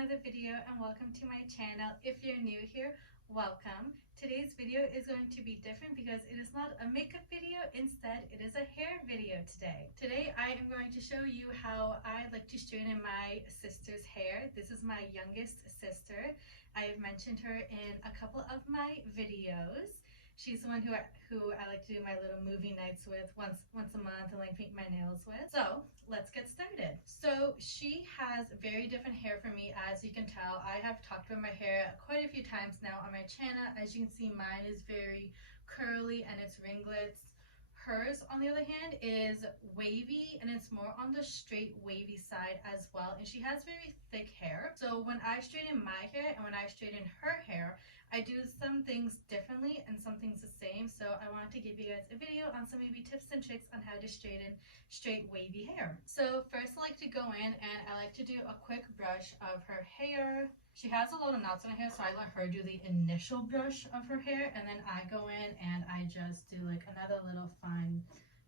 another video and welcome to my channel. If you're new here, welcome. Today's video is going to be different because it is not a makeup video, instead it is a hair video today. Today I am going to show you how I like to straighten my sister's hair. This is my youngest sister. I have mentioned her in a couple of my videos. She's the one who I like to do my little movie nights with once a month and like paint my nails with. So let's get started. So she has very different hair from me, as you can tell. I have talked about my hair quite a few times now on my channel. As you can see, mine is very curly and it's ringlets. Hers, on the other hand, is wavy and it's more on the straight wavy side as well. And she has very thick hair. So when I straighten my hair and when I straighten her hair, I do some things differently and some things the same. So I wanted to give you guys a video on some maybe tips and tricks on how to straighten straight wavy hair. So first I like to go in and I like to do a quick brush of her hair. She has a lot of knots in her hair, so I let her do the initial brush of her hair, and then I go in and I just do like another little fine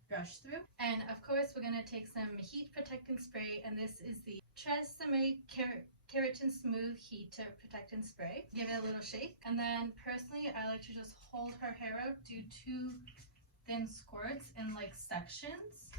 brush through. And of course we're going to take some heat protectant spray, and this is the Tresemme Keratin Smooth Heat Protectant Spray. Give it a little shake, and then personally I like to just hold her hair out, do 2 thin squirts in like sections,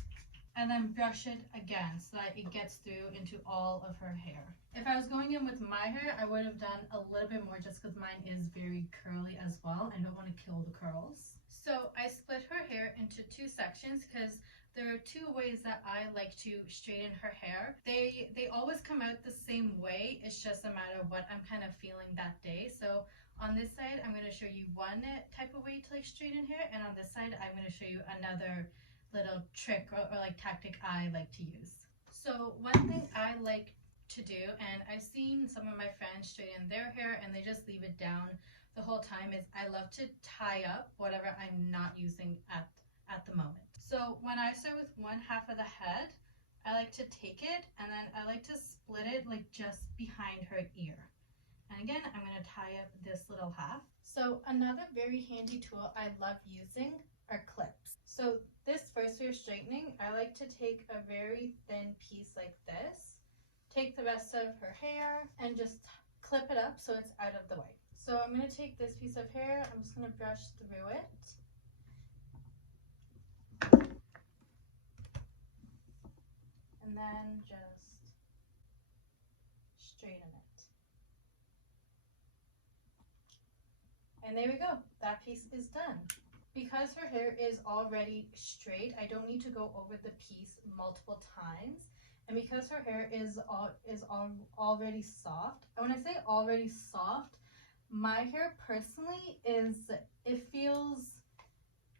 and then brush it again so that it gets through into all of her hair. If I was going in with my hair, I would have done a little bit more just because mine is very curly as well. I don't want to kill the curls. So I split her hair into 2 sections because there are 2 ways that I like to straighten her hair. They always come out the same way. It's just a matter of what I'm kind of feeling that day. So on this side, I'm going to show you one type of way to like straighten hair, and on this side, I'm going to show you another little trick or like tactic I like to use. So one thing I like to do, and I've seen some of my friends straighten their hair and they just leave it down the whole time, is I love to tie up whatever I'm not using at the moment. So when I start with one half of the head, I like to take it and then I like to split it like just behind her ear. And again, I'm going to tie up this little half. So another very handy tool I love using are clips. So this first hair straightening, I like to take a very thin piece like this, take the rest of her hair and just clip it up so it's out of the way. So I'm going to take this piece of hair, I'm just going to brush through it. And then just straighten it. And there we go, that piece is done. Because her hair is already straight, I don't need to go over the piece multiple times. And because her hair is already soft, and when I say already soft, my hair personally it feels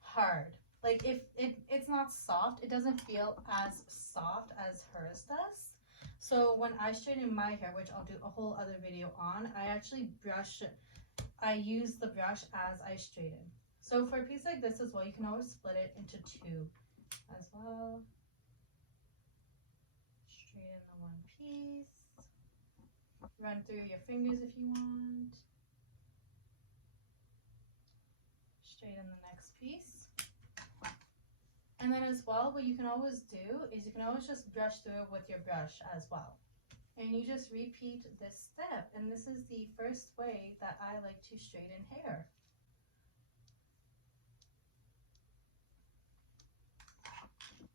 hard. Like if it's not soft, it doesn't feel as soft as hers does. So when I straighten my hair, which I'll do a whole other video on, I actually I use the brush as I straighten. So for a piece like this as well, you can always split it into 2 as well. Straighten the one piece. Run through your fingers if you want. Straighten the next piece. And then as well, what you can always do is you can always just brush through it with your brush as well. And you just repeat this step. And this is the first way that I like to straighten hair.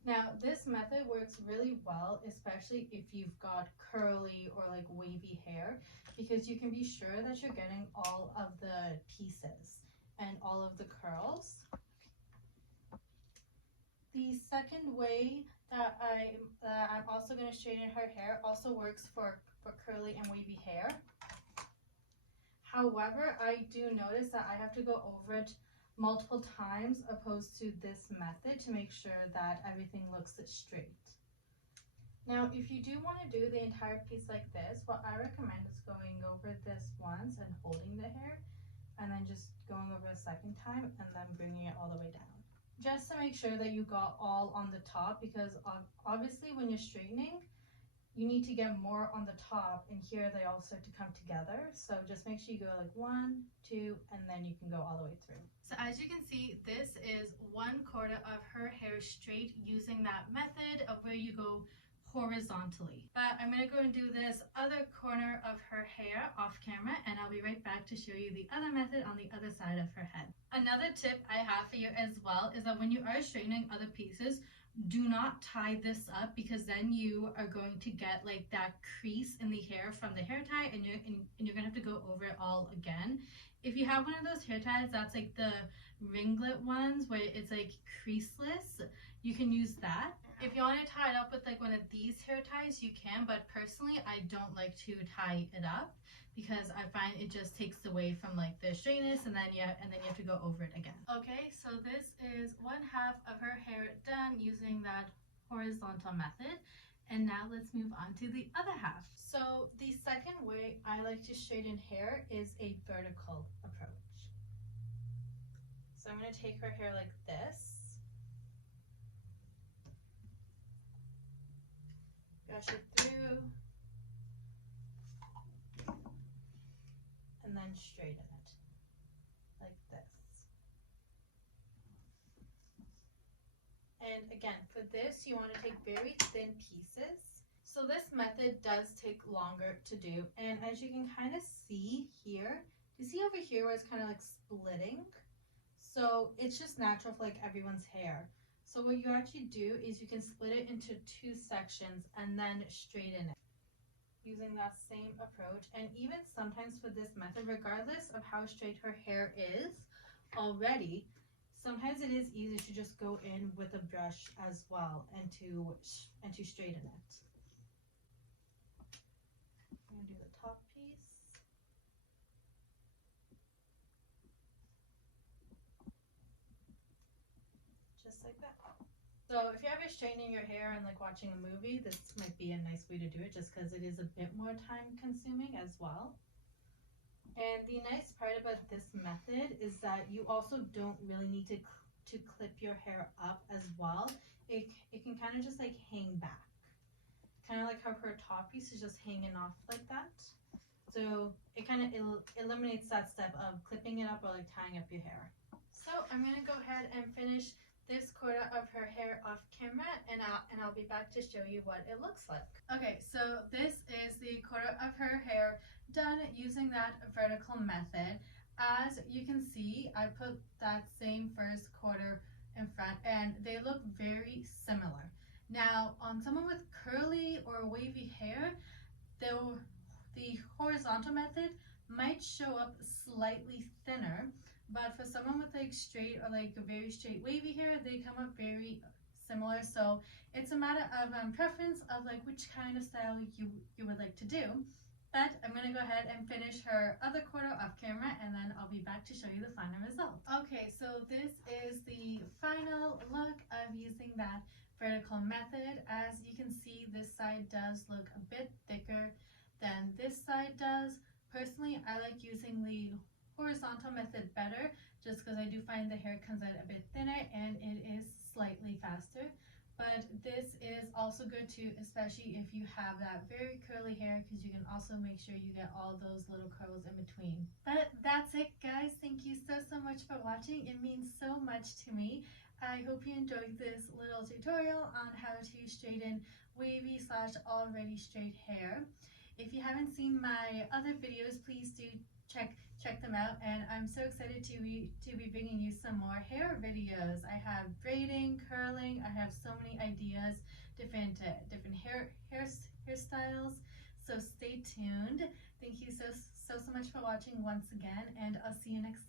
Now, this method works really well, especially if you've got curly or like wavy hair, because you can be sure that you're getting all of the pieces and all of the curls. The second way that I'm also going to straighten her hair also works for curly and wavy hair. However, I do notice that I have to go over it multiple times opposed to this method to make sure that everything looks straight. Now, if you do want to do the entire piece like this, what I recommend is going over this once and holding the hair, and then just going over a second time and then bringing it all the way down. Just to make sure that you got all on the top, because obviously when you're straightening, you need to get more on the top, and here they all start to come together. So just make sure you go like 1, 2, and then you can go all the way through. So as you can see, this is 1/4 of her hair straight using that method of where you go horizontally. But I'm going to go and do this other corner of her hair off camera, and I'll be right back to show you the other method on the other side of her head. Another tip I have for you as well is that when you are straightening other pieces, do not tie this up, because then you are going to get like that crease in the hair from the hair tie, and you're gonna have to go over it all again. If you have one of those hair ties that's like the ringlet ones where it's like creaseless, you can use that. If you want to tie it up with like one of these hair ties, you can, but personally I don't like to tie it up because I find it just takes away from like the straightness, and then you have to go over it again. Okay, so this is one half of her hair done using that horizontal method, and now let's move on to the other half. So the second way I like to straighten hair is a vertical approach. So I'm going to take her hair like this, brush it through, and then straighten it like this. And again, for this you want to take very thin pieces. So this method does take longer to do, and as you can kind of see here, you see over here where it's kind of like splitting? So it's just natural for like everyone's hair. So what you actually do is you can split it into two sections and then straighten it using that same approach. And even sometimes for this method, regardless of how straight her hair is already, sometimes it is easy to just go in with a brush as well and to straighten it. I'm going to do the top piece. Just like that. So if you're ever straightening your hair and like watching a movie, this might be a nice way to do it, just because it is a bit more time consuming as well. And the nice part about this method is that you also don't really need to clip your hair up as well. It can kind of just like hang back, kind of like how her top piece is just hanging off like that. So it kind of eliminates that step of clipping it up or like tying up your hair. So I'm gonna go ahead and finish this quarter of her hair off camera, and I'll be back to show you what it looks like. Okay, so this is the quarter of her hair done using that vertical method. As you can see, I put that same first quarter in front, and they look very similar. Now, on someone with curly or wavy hair, the horizontal method might show up slightly thinner, but for someone with like straight or like very straight wavy hair, they come up very similar. So it's a matter of preference of like which kind of style you would like to do. But I'm going to go ahead and finish her other quarter off camera, and then I'll be back to show you the final result. Okay, so this is the final look of using that vertical method. As you can see, this side does look a bit thicker than this side does. Personally, I like using the horizontal method better, just because I do find the hair comes out a bit thinner and it is slightly faster. But this is also good too, especially if you have that very curly hair, because you can also make sure you get all those little curls in between. But that's it, guys. Thank you so much for watching. It means so much to me. I hope you enjoyed this little tutorial on how to straighten wavy / already straight hair. If you haven't seen my other videos, please do check them out, and I'm so excited to be bringing you some more hair videos. I have braiding, curling, I have so many ideas, different hairstyles, so stay tuned. Thank you so much for watching once again, and I'll see you next time.